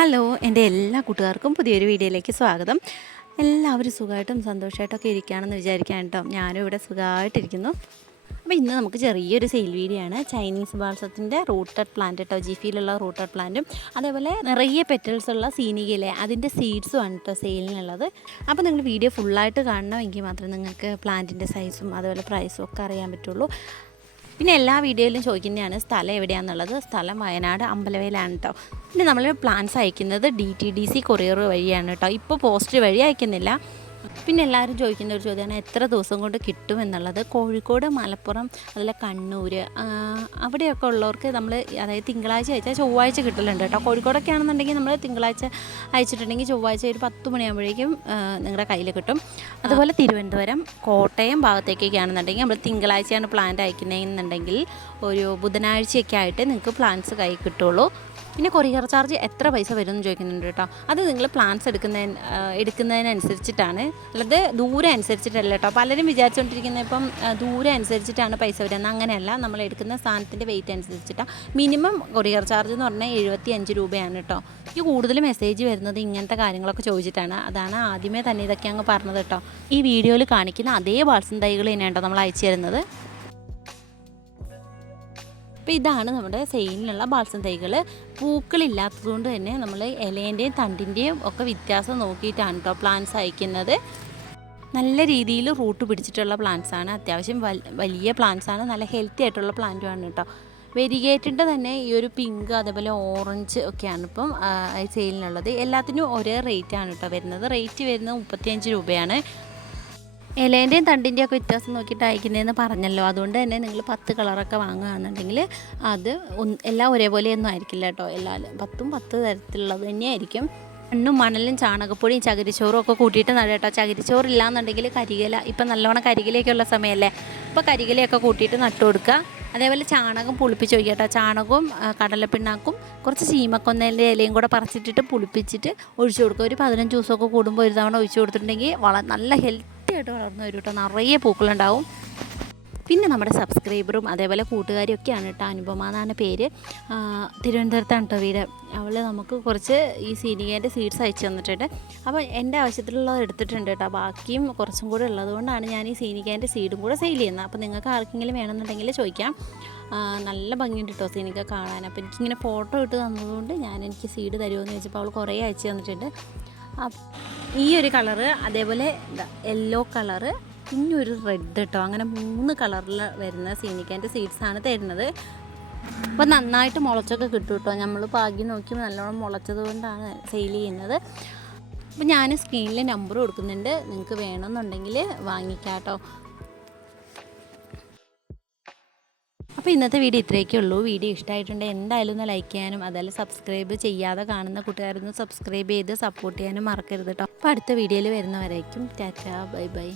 Hello എന്റെ എല്ലാ കൂട്ടുകാർക്കും പുതിയൊരു വീഡിയോയിലേക്ക് സ്വാഗതം. എല്ലാവരും സുഖമായിട്ടും സന്തോഷമായിട്ടൊക്കെ ഇരിക്കുകയാണെന്ന് വിചാരിക്കാൻ കേട്ടോ. ഞാനും ഇവിടെ സുഖമായിട്ടിരിക്കുന്നു. അപ്പോൾ ഇന്ന് നമുക്ക് ചെറിയൊരു സെയിൽ വീഡിയോ ആണ്. ചൈനീസ് ബാൾസത്തിന്റെ റൂട്ടഡ് പ്ലാന്റ് കേട്ടോ ജിഫിയിലുള്ള റൂട്ടഡ് പ്ലാന്റും അതേപോലെ നിറയെ പെറ്റൽസ് ഉള്ള സീനികയിലെ അതിന്റെ സീഡ്സും ആണ് കേട്ടോ സെയിലിനുള്ളത് അപ്പോൾ നിങ്ങൾ വീഡിയോ ഫുള്ളായിട്ട് കാണണമെങ്കിൽ മാത്രമേ നിങ്ങൾക്ക് പ്ലാന്റിന്റെ സൈസും അതേപോലെ പ്രൈസും ഒക്കെ അറിയാൻ പറ്റുള്ളൂ. പിന്നെ എല്ലാ വീഡിയോയിലും ചോദിക്കുന്നതാണ് സ്ഥലം എവിടെയാണെന്നുള്ളത് സ്ഥലം വയനാട് അമ്പലവയലാണ് കേട്ടോ പിന്നെ നമ്മൾ പ്ലാൻസ് അയക്കുന്നത് D T D C courier വഴിയാണ് കേട്ടോ ഇപ്പോൾ പോസ്റ്റ് വഴി അയക്കുന്നില്ല. പിന്നെ എല്ലാവരും ചോദിക്കുന്ന ഒരു ചോദ്യമാണ് എത്ര ദിവസം കൊണ്ട് കിട്ടും എന്നുള്ളത്? കോഴിക്കോട് മലപ്പുറം അതുപോലെ കണ്ണൂർ അവിടെയൊക്കെ ഉള്ളവർക്ക് നമ്മൾ അതായത് തിങ്കളാഴ്ച അയച്ചാൽ ചൊവ്വാഴ്ച കിട്ടലുണ്ട് കേട്ടോ. കോഴിക്കോടൊക്കെ ആണെന്നുണ്ടെങ്കിൽ നമ്മൾ തിങ്കളാഴ്ച അയച്ചിട്ടുണ്ടെങ്കിൽ ചൊവ്വാഴ്ച ഒരു പത്ത് മണിയാകുമ്പോഴേക്കും നിങ്ങളുടെ കയ്യിൽ കിട്ടും. അതുപോലെ തിരുവനന്തപുരം കോട്ടയം ഭാഗത്തേക്കൊക്കെ ആണെന്നുണ്ടെങ്കിൽ നമ്മൾ തിങ്കളാഴ്ചയാണ് പ്ലാന്റ് അയക്കുന്നതെന്നുണ്ടെങ്കിൽ ഒരു ബുധനാഴ്ചയൊക്കെ ആയിട്ട് നിങ്ങൾക്ക് പ്ലാന്റ്സ് കൈ കിട്ടുള്ളൂ. പിന്നെ കൊറിയർ ചാർജ് എത്ര പൈസ വരും എന്ന് ചോദിക്കുന്നുണ്ട് കേട്ടോ. അത് നിങ്ങൾ പ്ലാൻസ് എടുക്കുന്നതിന് എടുക്കുന്നതിനനുസരിച്ചിട്ടാണ് അല്ലാതെ ദൂരം അനുസരിച്ചിട്ടല്ല കേട്ടോ. പലരും വിചാരിച്ചുകൊണ്ടിരിക്കുന്നത് ഇപ്പം ദൂരം അനുസരിച്ചിട്ടാണ് പൈസ വരുന്നത് അങ്ങനെയല്ല നമ്മൾ എടുക്കുന്ന സാധനത്തിന്റെ വെയിറ്റ് അനുസരിച്ചിട്ടാണ് മിനിമം കൊറിയർ ചാർജ് എന്ന് പറഞ്ഞാൽ എഴുപത്തി അഞ്ച് രൂപയാണ് കേട്ടോ. എനിക്ക് കൂടുതൽ മെസ്സേജ് വരുന്നത് ഇങ്ങനത്തെ കാര്യങ്ങളൊക്കെ ചോദിച്ചിട്ടാണ്. അതാണ് ആദ്യമേ തന്നെ ഇതൊക്കെ അങ്ങ് പറഞ്ഞത് കേട്ടോ. ഈ വീഡിയോയിൽ കാണിക്കുന്ന അതേ ബാൾസം തൈകൾ തന്നെയാണ് കേട്ടോ നമ്മൾ അയച്ചു തരുന്നത്. അപ്പോൾ ഇതാണ് നമ്മുടെ സെയിലിനുള്ള ബാൽസം തൈകൾ. പൂക്കളില്ലാത്തതുകൊണ്ട് തന്നെ നമ്മൾ ഇലേന്റെയും തണ്ടിന്റെയും ഒക്കെ വ്യത്യാസം നോക്കിയിട്ടാണ് കേട്ടോ പ്ലാന്റ്സ് അയക്കുന്നത്. നല്ല രീതിയിൽ റൂട്ട് പിടിച്ചിട്ടുള്ള പ്ലാന്റ്സ് ആണ്. അത്യാവശ്യം വലിയ പ്ലാന്റ്സ് ആണ്. നല്ല ഹെൽത്തി ആയിട്ടുള്ള പ്ലാന്റുമാണ് കേട്ടോ. വെരിഗേറ്റിന്റെ തന്നെ ഈ ഒരു പിങ്ക് അതേപോലെ ഓറഞ്ച് ഒക്കെയാണ് ഇപ്പം സെയിലിനുള്ളത് എല്ലാത്തിനും ഒരേ റേറ്റ് ആണ് കേട്ടോ വരുന്നത്. റേറ്റ് വരുന്നത് മുപ്പത്തിയഞ്ച് രൂപയാണ്. ഇലേന്റെയും തണ്ടിന്റെയും ഒക്കെ വ്യത്യാസം നോക്കിയിട്ട് അയക്കുന്നതെന്ന് പറഞ്ഞല്ലോ. അതുകൊണ്ട് തന്നെ നിങ്ങൾ പത്ത് കളറൊക്കെ വാങ്ങുകയാണെന്നുണ്ടെങ്കിൽ അത് എല്ലാം ഒരേപോലെയൊന്നും ആയിരിക്കില്ല കേട്ടോ. എല്ലാ പത്തും പത്ത് തരത്തിലുള്ളത് തന്നെയായിരിക്കും. മണ്ണും മണലും ചാണകപ്പൊടിയും ചകിരിച്ചോറും ഒക്കെ കൂട്ടിയിട്ട് നടുക കേട്ടോ. ചകിരിച്ചോറില്ല എന്നുണ്ടെങ്കിൽ കരികില ഇപ്പം നല്ലോണം കരികിലയൊക്കെ ഉള്ള സമയമല്ലേ? അപ്പോൾ കരികിലയൊക്കെ കൂട്ടിയിട്ട് നട്ടു കൊടുക്കുക. അതേപോലെ ചാണകം പുളിപ്പിച്ച് വയ്ക്കുക കേട്ടോ. ചാണകവും കടലപ്പിണ്ണാക്കും കുറച്ച് ചീമക്കൊന്നേന്റെ ഇലയും കൂടെ പറിച്ചിട്ടിട്ട് പുളിപ്പിച്ചിട്ട് ഒഴിച്ചു കൊടുക്കുക. ഒരു പതിനഞ്ച് ദിവസമൊക്കെ കൂടുമ്പോൾ ഒരു തവണ ഒഴിച്ചു കൊടുത്തിട്ടുണ്ടെങ്കിൽ വള നല്ല ഹെൽത്തി ആയിട്ട് വളർന്നു വരും കേട്ടോ നിറയെ പൂക്കളുണ്ടാവും. പിന്നെ നമ്മുടെ സബ്സ്ക്രൈബറും അതേപോലെ കൂട്ടുകാരും ഒക്കെയാണ് കേട്ടോ. അനുപമ എന്നാണ് പേര്. തിരുവനന്തപുരത്താണ് കേട്ടോ വീട്. അവൾ നമുക്ക് കുറച്ച് ഈ സീനികേന്റെ സീഡ്സ് അയച്ചു തന്നിട്ടുണ്ട്. അപ്പോൾ എന്റെ ആവശ്യത്തിലുള്ളത് എടുത്തിട്ടുണ്ട് കേട്ടോ. ബാക്കിയും കുറച്ചും കൂടെ ഉള്ളതുകൊണ്ടാണ് ഞാൻ ഈ സീനികേന്റെ സീഡും കൂടെ സെയിൽ ചെയ്യുന്നത്. അപ്പോൾ നിങ്ങൾക്ക് ആർക്കെങ്കിലും വേണമെന്നുണ്ടെങ്കിൽ ചോദിക്കാം. നല്ല ഭംഗിയുണ്ട് കേട്ടോ സീനിക്ക കാണാൻ. അപ്പോൾ എനിക്കിങ്ങനെ ഫോട്ടോ ഇട്ട് തന്നതുകൊണ്ട് ഞാൻ എനിക്ക് സീഡ് തരുമോ എന്ന് ചോദിച്ചപ്പോൾ അവൾ കുറേ അയച്ചു തന്നിട്ടുണ്ട്. ഈ ഒരു കളറ് അതേപോലെ യെല്ലോ കളറ് പിന്നെ ഒരു റെഡ് കേട്ടോ അങ്ങനെ മൂന്ന് കളറിൽ വരുന്ന സീനിക്കാന്റെ ആണ് തരുന്നത്. അപ്പോൾ നന്നായിട്ട് മുളച്ചൊക്കെ കിട്ടും കേട്ടോ നമ്മൾ പാകി നോക്കി നല്ലോണം മുളച്ചത് കൊണ്ടാണ് സെയിൽ ചെയ്യുന്നത്. അപ്പോൾ ഞാൻ സ്ക്രീനിൽ നമ്പർ കൊടുക്കുന്നുണ്ട്. നിങ്ങൾക്ക് വേണമെന്നുണ്ടെങ്കിൽ വാങ്ങിക്കാം കേട്ടോ അപ്പോൾ ഇന്നത്തെ വീഡിയോ ഇത്രയൊക്കെ ഉള്ളൂ. വീഡിയോ ഇഷ്ടമായിട്ടുണ്ടെങ്കിൽ എന്തായാലും ഒന്ന് ലൈക്ക് ചെയ്യാനും അതായത് സബ്സ്ക്രൈബ് ചെയ്യാതെ കാണുന്ന കൂട്ടുകാരൊന്ന് സബ്സ്ക്രൈബ് ചെയ്ത് സപ്പോർട്ട് ചെയ്യാനും മറക്കരുത് കേട്ടോ അപ്പോൾ അടുത്ത വീഡിയോയിൽ വരുന്നവരേക്കും ടാറ്റ ബൈ ബൈ.